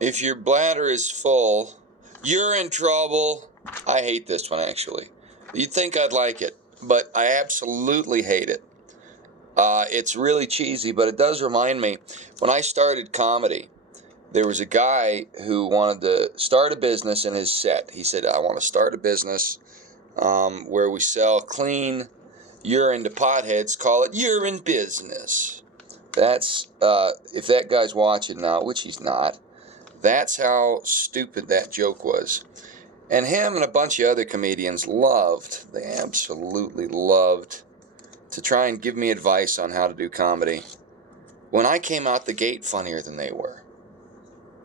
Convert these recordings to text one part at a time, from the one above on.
If your bladder is full, you're in trouble. I hate this one, actually. You'd think I'd like it, but I absolutely hate it. It's really cheesy, but it does remind me, when I started comedy, there was a guy who wanted to start a business in his set. He said, I want to start a business where we sell clean urine to potheads, call it urine business. That's, if that guy's watching now, which he's not, that's how stupid that joke was. And him and a bunch of other comedians they absolutely loved to try and give me advice on how to do comedy when I came out the gate funnier than they were.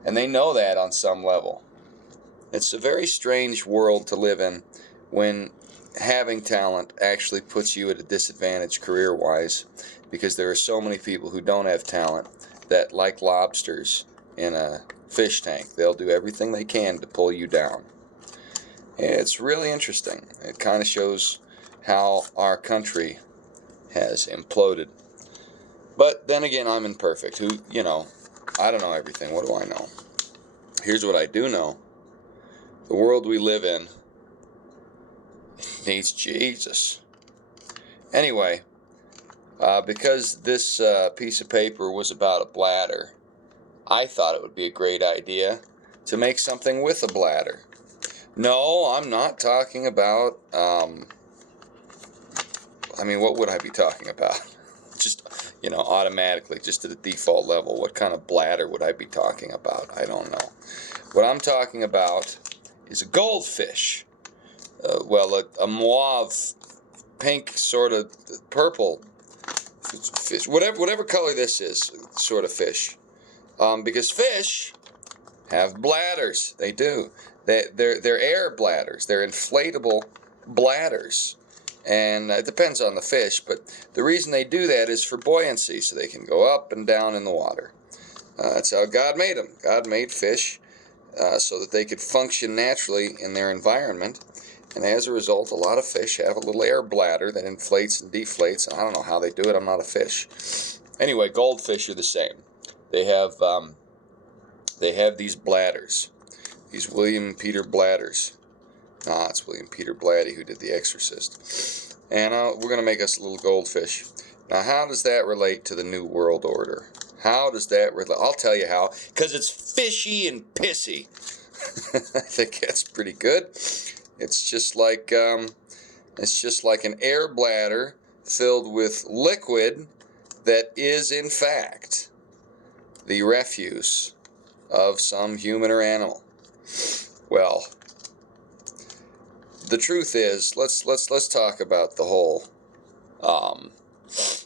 And they know that on some level. It's a very strange world to live in when having talent actually puts you at a disadvantage career-wise, because there are so many people who don't have talent that, like lobsters in a fish tank, they'll do everything they can to pull you down. It's really interesting. It kind of shows how our country has imploded. But then again, I'm imperfect. I don't know everything. What do I know? Here's what I do know. The world we live in needs Jesus. Anyway, because this piece of paper was about a bladder, I thought it would be a great idea to make something with a bladder. No, I'm not talking about, what would I be talking about? Just, automatically, just at a default level, what kind of bladder would I be talking about? I don't know. What I'm talking about is a goldfish. A mauve, pink, sort of purple fish, whatever color this is, sort of fish. Because fish have bladders. They do. They're air bladders. They're inflatable bladders. And it depends on the fish, but the reason they do that is for buoyancy, so they can go up and down in the water. That's how God made them. God made fish so that they could function naturally in their environment. And as a result, a lot of fish have a little air bladder that inflates and deflates. And I don't know how they do it. I'm not a fish. Anyway, goldfish are the same. They have these bladders, these William Peter bladders. It's William Peter Blatty who did The Exorcist. And we're going to make us a little goldfish. Now, how does that relate to the New World Order? How does that relate? I'll tell you how. Because it's fishy and pissy. I think that's pretty good. It's just like an air bladder filled with liquid that is, in fact, the refuse of some human or animal. Well, the truth is, let's talk about the whole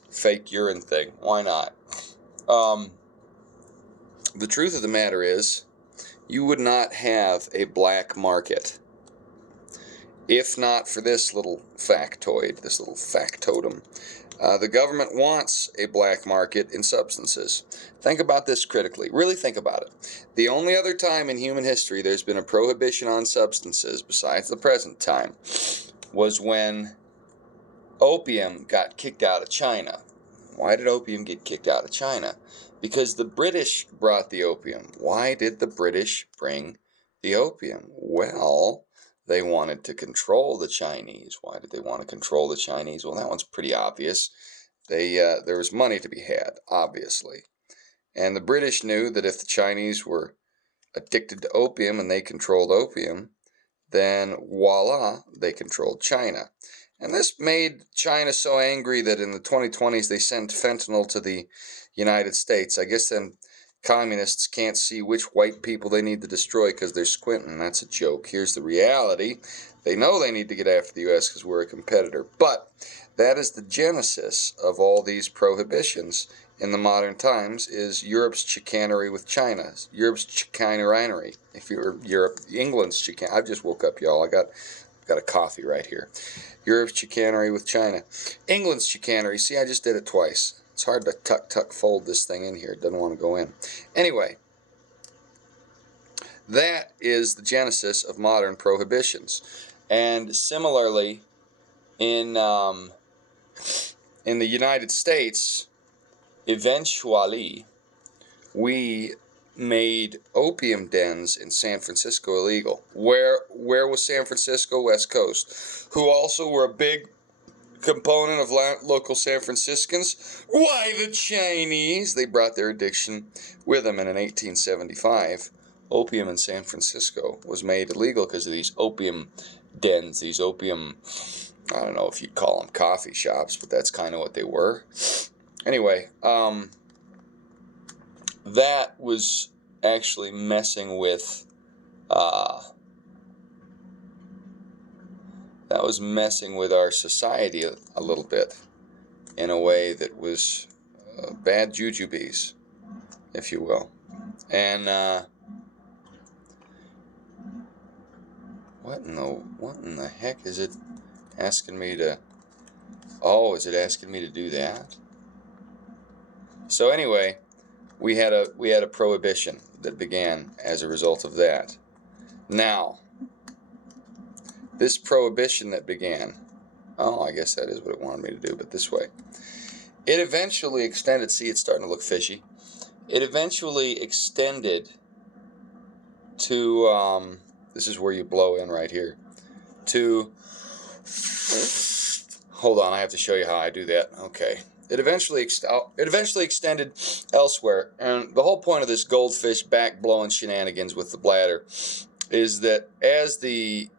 fake urine thing. Why not? The truth of the matter is, you would not have a black market if not for this little factoid, this little factotum. The government wants a black market in substances. Think about this critically. Really think about it. The only other time in human history there's been a prohibition on substances, besides the present time, was when opium got kicked out of China. Why did opium get kicked out of China? Because the British brought the opium. Why did the British bring the opium? Well, they wanted to control the Chinese. Why did they want to control the Chinese? Well, that one's pretty obvious. There was money to be had, obviously. And the British knew that if the Chinese were addicted to opium and they controlled opium, then voila, they controlled China. And this made China so angry that in the 2020s they sent fentanyl to the United States. I guess then communists can't see which white people they need to destroy because they're squinting. That's a joke. Here's the reality. They know they need to get after the U.S. because we're a competitor. But that is the genesis of all these prohibitions in the modern times, is Europe's chicanery with China. Europe's chicanery. If you're Europe, England's chicanery. I just woke up, y'all. I got a coffee right here. Europe's chicanery with China. England's chicanery. See, I just did it twice. It's hard to tuck, fold this thing in here. It doesn't want to go in. Anyway, that is the genesis of modern prohibitions. And similarly, in the United States, eventually, we made opium dens in San Francisco illegal. Where was San Francisco? West Coast. Who also were a big component of local San Franciscans? Why, the Chinese. They brought their addiction with them, and in 1875, opium in San Francisco was made illegal because of these opium dens, these opium, I don't know if you'd call them coffee shops, but that's kind of what they were. Anyway, that was actually messing with our society a little bit in a way that was bad jujubes, if you will. And what in the heck is it asking me to? Oh, is it asking me to do that? So anyway, we had a prohibition that began as a result of that. Now, this prohibition that began, oh, I guess that is what it wanted me to do, but this way. It eventually extended, see, it's starting to look fishy. It eventually extended to, this is where you blow in right here, to, hold on, I have to show you how I do that. Okay. It eventually extended elsewhere, and the whole point of this goldfish back-blowing shenanigans with the bladder is that as the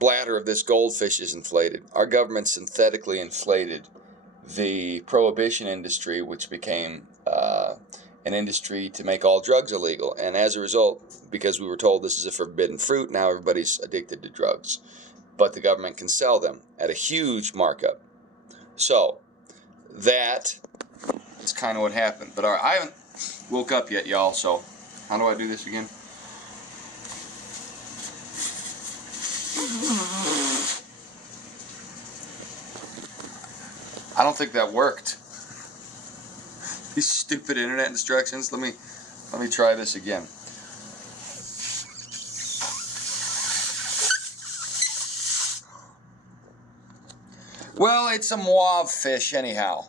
bladder of this goldfish is inflated, our government synthetically inflated the prohibition industry, which became an industry to make all drugs illegal. And as a result, because we were told this is a forbidden fruit, now everybody's addicted to drugs. But the government can sell them at a huge markup. So that is kind of what happened. But I haven't woke up yet, y'all, so how do I do this again? I don't think that worked. These stupid internet instructions. Let me try this again. Well, it's a mauve fish anyhow.